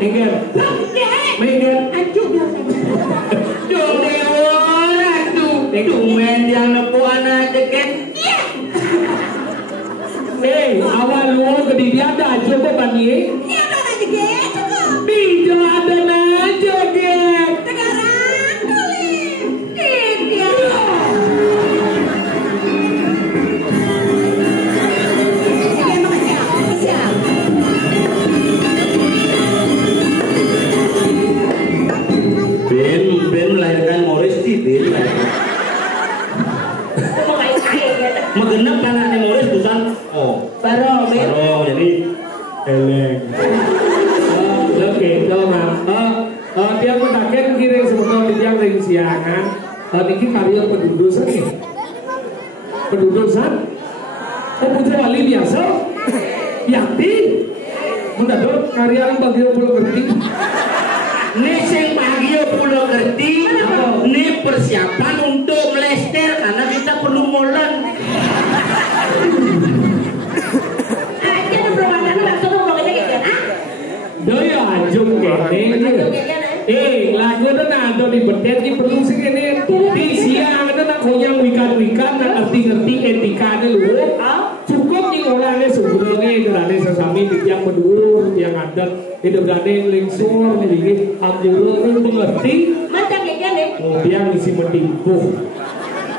Ingin. Ingin. Anjuk biasa. Dumen yang nepu anak deket. Awal lu ke dia ada aja kok bani. Ini ada aja gitu kok. Dia ada aja get. Sekarang kali. Dia. Ben melahirkan Morris Ben. Magenap anaknya Morris bukan Baru Ben. Jadi Eleng. Oke, Mam. Tiang mendakin kiring sebetulnya tiang ring siangan. Niki karya pendudusan nih. Pendudusan. Puja wali biasa. Yakti. Mendadak karya yang bagi pulau ngerti. Neseng bahagia pulau ngerti. Ini persiapan untuk melester karena kita perlu molen. Daya ajung kene. Lagu itu ada di bedet di perlu segini. Di siang itu nak koyang wikan-wikan nak ngerti-ngerti etika lu. Cukup nih orangnya sebelumnya itu ada sesami di yang berdua yang adat itu ada yang lingsur nih ambil lu mengerti. Macam kayak gini. Dia ngisi mendingkuh.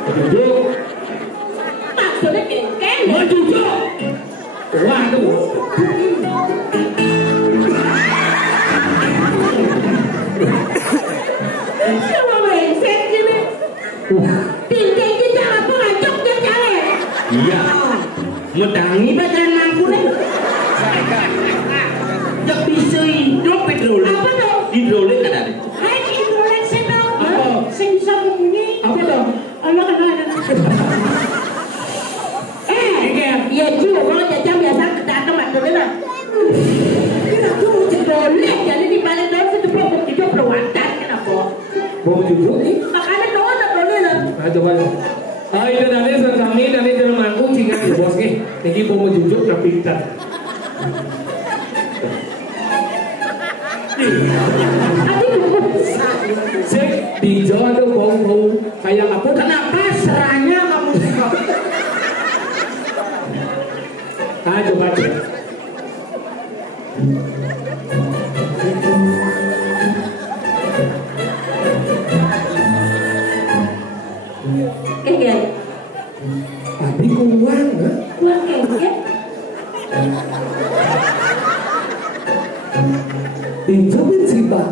Duduk. Maksudnya kayak Maju. Waduh. Semua brengsek gini. Tinggi kita apa ngacok dia jalan. Iya. Medangi badan aku nih. Jak bisa hidup hidrolik. Apa tuh? Hidrolik ada. Hai hidrolik saya tahu. Apa? Saya bisa bunyi. Apa dong? Allah. Iya juga kalau jajang biasa datang hidrolik lah. Hidrolik jadi di balik daun itu produk hidup perwakilan kenapa? Mau jujur nih? Makanya daun hidrolik lah. Nah coba. Itu dari sesami dari jalan mangkung singa di bos nih. Jadi mau jujur tapi pintar. Sik di Jawa tuh bau kayak apa? Kenapa seranya kamu suka? Coba cek. Kenggen. Tapi kuang, Kuang kenggen. Dijawabin sih pak.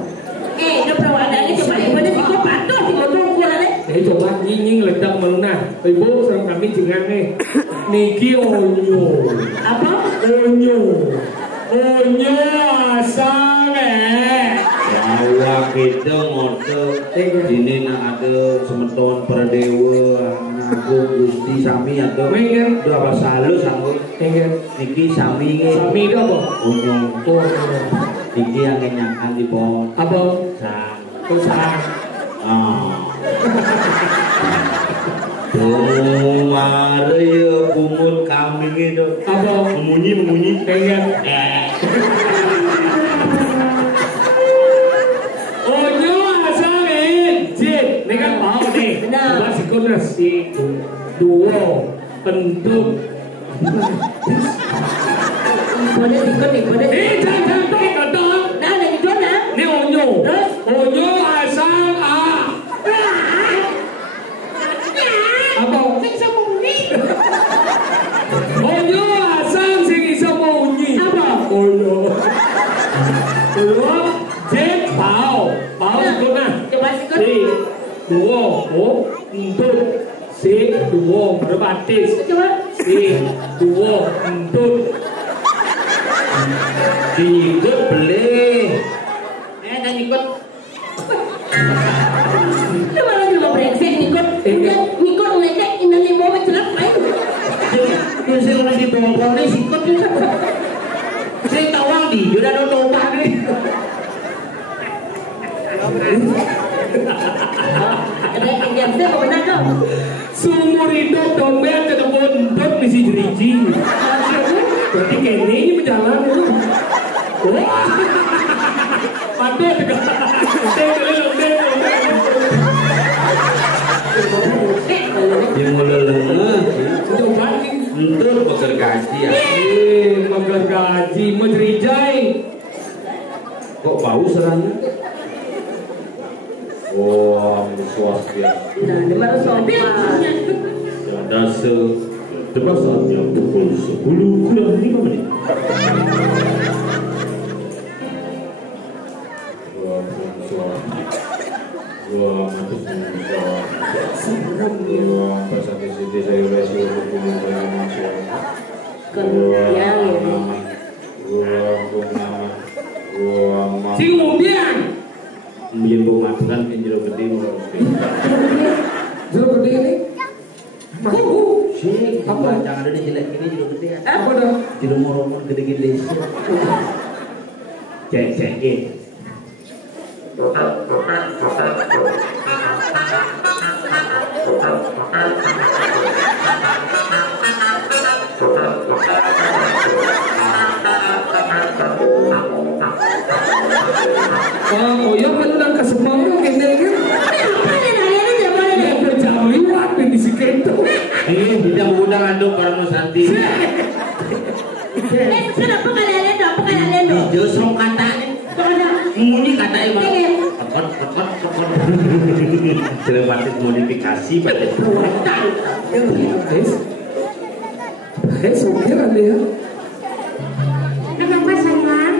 Udah perawatannya coba ibadah si kau patuh si kau tunggu lah deh. Coba nying ledak melunah. Ibu serang kami jengan nih. Niki onyo. Apa? Onyo asang Wah kita ngotot. Ini nak ada semeton Pradewa, aku Gusti Sami atau Mengen. dua apa salu sanggup. Niki Sami nge. Sami itu apa? Unyu. Niki yang nyanyikan di pohon. Apa? Sang. Sang. Maria kumut kambing itu. Apa? Memunyi. Pengen. Onyo asang jit. Ini kan mau nih. Benar. Coba sikunas si duo bentuk. Boleh ikut nih, boleh. Jangan dong. Nah, ada di mana? Ini onyo. Terus? Onyo asang Apa? Sing sembunyi. Onyo asang sing iso munyi. Apa? Onyo. Dua, jet, pao guna. Coba sikut. Si, dua, untuk. Si, dua, berbatis. Coba. Si, dua, untuk. Tiga beli. Dan ikut. Lu malah juga brengsek ikut. Ikut lecek ini mau mencelak main. Yang saya lagi bongkong nih sikut juga. Saya tawang di, udah ada tombak nih. Ada yang saya mau benar dong. Sumur hidup dompet ke bontot misi jeriji. Berarti kayaknya ini berjalan itu. Wah. Mandor juga. Yang mulai lemah. Coba Untuk bekergaji ya. magar gaji Madrijai. Kok bau serangnya? Wah, swastiastu. Nah, di mana sopan? Dase. Tepat saatnya pukul 10 kurang 5 menit. Sing lumbiang. Biar bau maturan yang jero gede mau. Jero gede ini. Sih, apa jangan ada jelek ini jero gede. Apa dah? Jero moromon gede-gede. Cek Oh, ya kan udah ke Semarang kendel kan? Ya berjauh liwat di situ. tidak mengundang aduk karena Santi. Kenapa kalian dong? Kalian dong? Josong katanya. Muni katanya mah. Kekot. Telematis modifikasi pada Sopir ada ya? Kenapa sayang?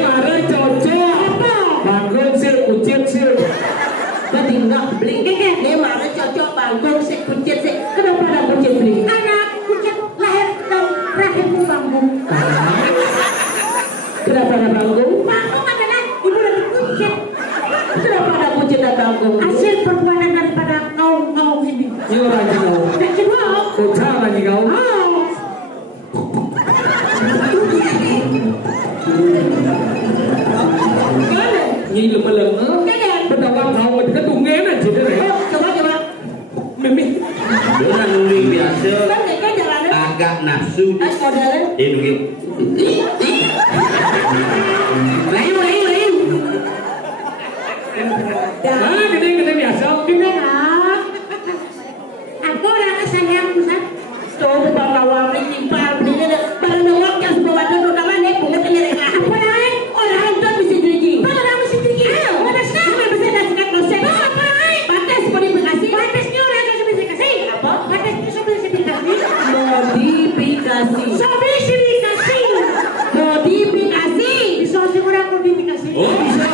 Mare cocok. Bangun sih, kucing sih. Tadi nggak beli. Dia mana cocok bangun sih kucing sih. Kenapa ada kucing beli? Anak kucing lahir dan rahimmu bangun. Kenapa ada bangun? Bangun adalah ibu dari kucing. Kenapa ada kucing dan bangun? Hasil perbuatan daripada kaum ini. Yo lagi kau. Dan kedua, Kocak lagi kau. Nyi lemah-lemah. Berdawat kau dekat tungen aja deh. Coba. Mimi. dengan nuli biasa Kan jalannya. agak nafsu. Modelnya. Nungi. Lain. Ah, gede biasa. Aku orang sayang pusat. Tuh bawa warna simpal begini barang doang yang sebuah badan rekaman nih bunga kenyereng apa namanya orang itu bisa diriji orang bisa diriji mana sih bisa dasikat dosen apa batas modifikasi batasnya orang yang bisa kasih apa batasnya modifikasi bisa sih orang modifikasi Oh bisa.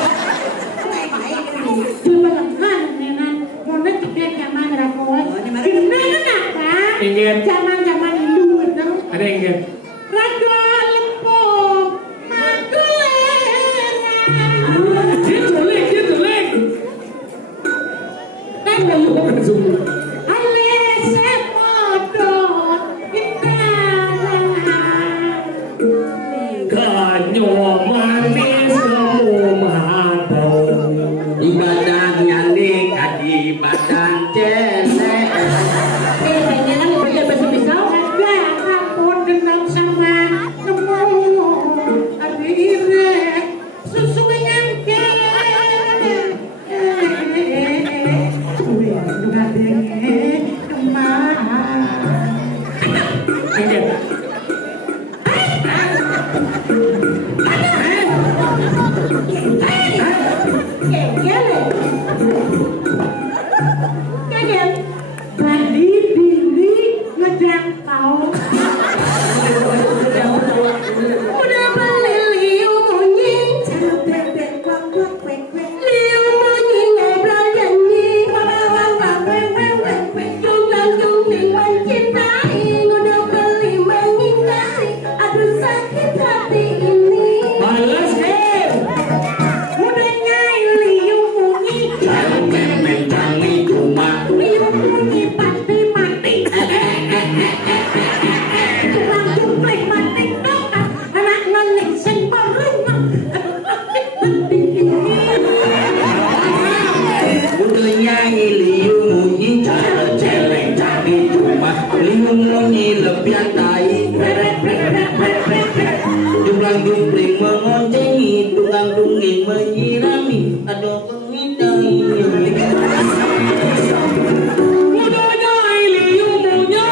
coba kan nenan mau nanti zaman rapoan gimana kan Ingin. zaman dulu itu Ada ingin. raga lempung makulena Dia tulik. kan Kamu bukan sungguh. ale sepodot kita Ganyo manis kamu mantau. Di badannya nih kadi badan celek. Ingin. Udah beli liu monyet cara bebek kuak liu monyet ngobrol janji chung mencintai udah beli menghindari aduh sakit hati ini Balas. udah nyai liu Jangkrik mengoncengi, tunggang tungging menyirami, ada pengidai. Mudanya iliu munya.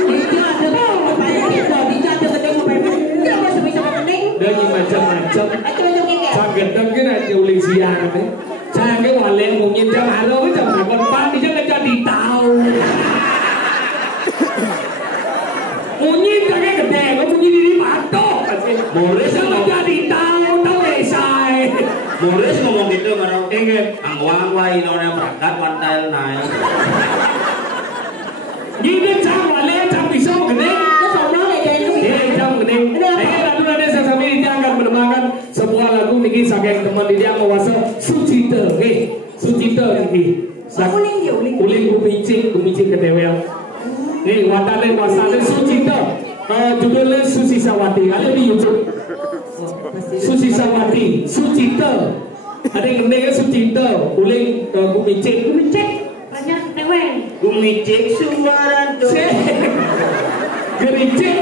Itu ada apa banyak itu dicatat ketemu pemain. Dia masih bisa meneng. Dan macam-macam. Itu macam ini. Sakit kan kena diuling siang ni. Saya ke wale mungkin jam halo jam makan pagi jangan jadi tahu. Mungkin jangan gede, mungkin ini batok. Morris Jangan jadi tahu esai. Morris ngomong gitu marah. Ingat, Angwang wai nona berangkat wantai naik. ini jam wale jam pisau gede. Itu sono le dia. Jam gede. Lalu nanti saya sambil dia akan menemankan sebuah lagu niki saking teman dia mewasa Sucita. Sucita niki. Uling kumicik kedewel. Nih watane wasane Sucita. Judulnya Susi Sawati. Ada di YouTube. Susi Sawati, Sucita. Ada yang ngeneng Sucita. Uling kumicik. Banyak dewen. Kumicik suara do. Gericik.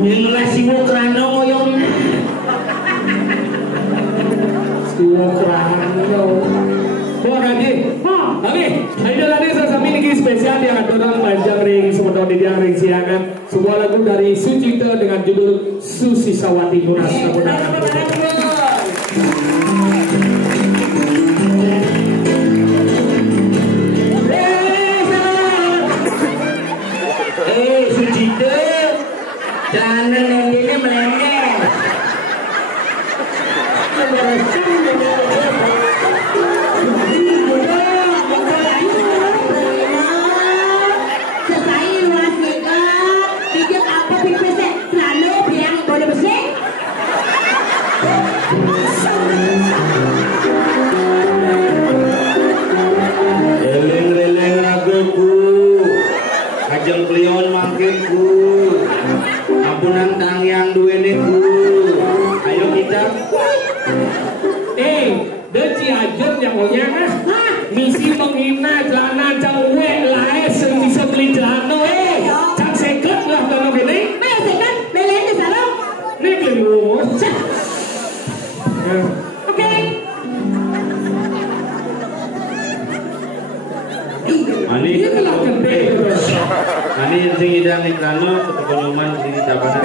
Ngelasi mo krano moyong. Suwa kerana. Buat kaji. Oke, ini tadi saya sambil ini spesial yang ada panjang ring sementara di ring siangan. Sebuah lagu dari Sucita dengan judul Susi Sawati Nuras. Sucita. Jangan ini melengket. Eleng-eleng laguku. Ajeng klion mangkinku. Ampunan tang yang duweniku. Ayo kita. Deci ajar yang punya misi menghina celana cewek lain yang bisa beli celana cak seket lah kalau gini Ayo sekan, lelein di salon. ini kelihatan Oke. Ani Ani yang sing idang ikrano ketekonoman sing dicapakan.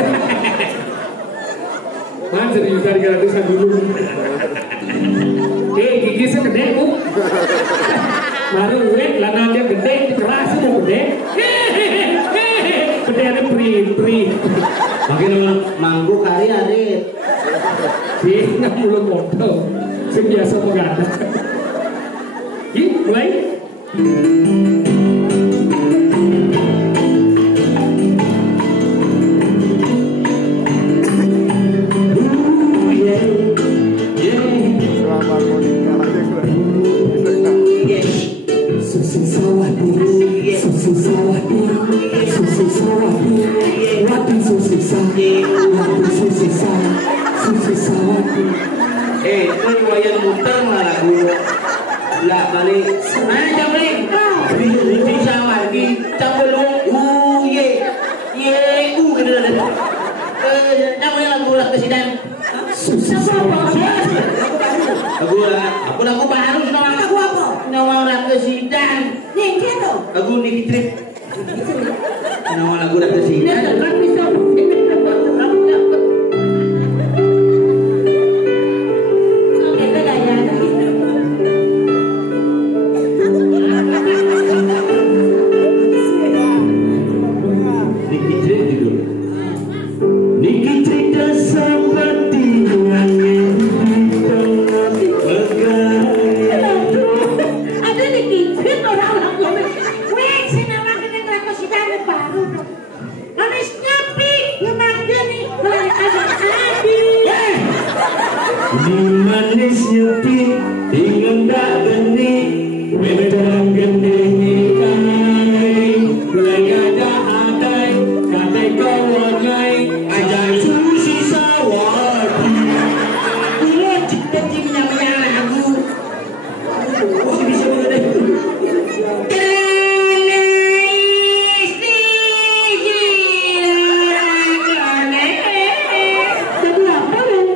Man serius dari gratisan dulu gigi saya gede bu baru gue lananya gede keras mau gede gede ada pri Makin manggu kari arit. sih nggak mulut modal sih biasa mengadang mulai Susi Sawati, Susi Sawati, Susi Sawati, Wati Susi Sawati, Wati Susi Sawati, Susi Sawati. Itu riwayat muter malah lagu. Lah balik. Mana jam balik? Susi Sawati, campelung. Ye. Gitu dah. Namanya lagu lah kesidang. Susi Sawati. Lagu baru nama Lagu apa? nama lagu kesidang. Nih, gitu. Lagu Niki Trip. Nama lagu lagu kesidang. Kan bisa. Oke, beda ya. Niki Trip judul. Niki cerita seperti angin di tengah megah. Ada nih kicit orang-orang ngomong. Weh, sinawak ini nggak kasih tahu baru. Manis nyapi, ngemangga nih. Ada. Di manis nyepi, ingin tak geni, Wedang gendeng ikai, layada adai, kate kawangai, ajak Susi Sawati.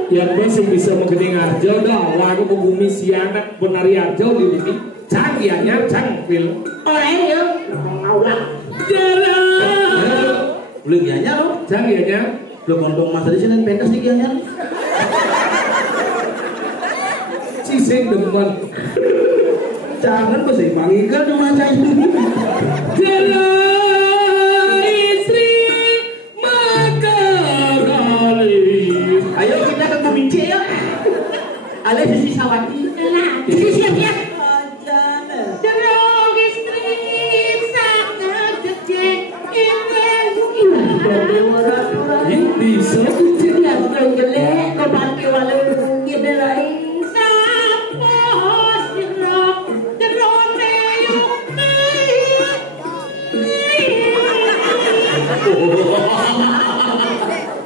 Yang masih bisa mengening Arjo dah, lagu bumi siang nak penari Arjo di sini. Canggihnya cangkil. Orang ya, ngawak. Jarang. Belum gianya lo. Canggihnya. Belum kontong masa di sini pentas di gianya. Ciseng demen. Jangan pasti panggil cuma saya. Jalan istri maka kali. Ayo kita ke Bumi C ya. Ale sisi sawati. Nah, siap-siap. Jalan istri sangat kecil. Ini bisa Jadi aku jelek, kau bantu walau gitu lagi.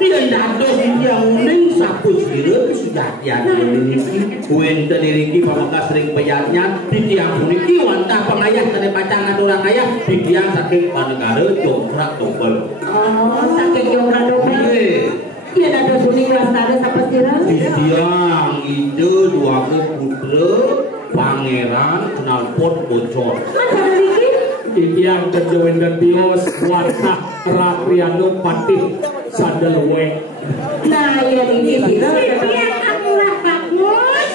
Dia dado yang ning sapu sirep sejatian kuen terdiriki pamangkas sering bayarnya di tiang puniki wantah pengayah tadi pacangan orang ayah di tiang saking negara jongkrak topel Saking jongkrak topel. Iya dado suning lastara sampai sirep. di tiang ide dua putra pangeran knalpot bocor Mana Riki? yang terjauhin dan bios warta Rakriano Patih Sadalwe. Nah, iya ini sirep. Yang murah bagus.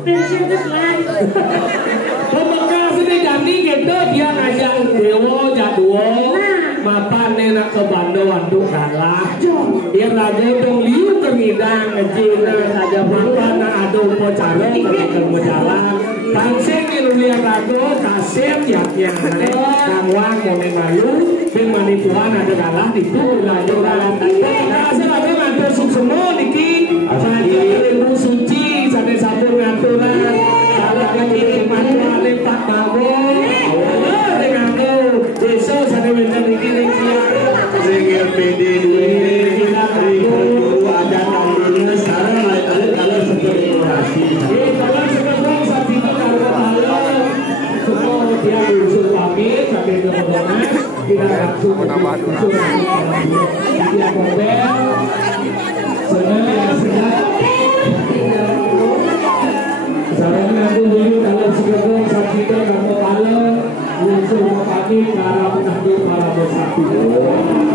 Pensiun kesulitan. Pembekas ini Dani gitu dia ngajak Dewo Jadwo mapan nenak ke Bandung Waduk kalah dia ragu dong liu kengidang ngejina saja mapan na ado pocara ke berjalan tangseng ilulia ragu kaset yaknya kangwang mone mayu ben manipuan ada kalah itu ragu dalam kasih lagi ngantur suksemo niki jadi ilmu suci sampai sabun ngaturan kalau lagi kematuan lepak bago dengan kau besok sampai benar ini Sehingga PD kita guru ada tandingnya sekarang kalau seperti orasi. kalau sekarang saat ini kalau semua dia usul pamit sampai ke rombongan kita langsung usul dia kobel sekarang aku dulu kalau sekarang saat kita kamu malam usul pamit para penahdu para bersatu.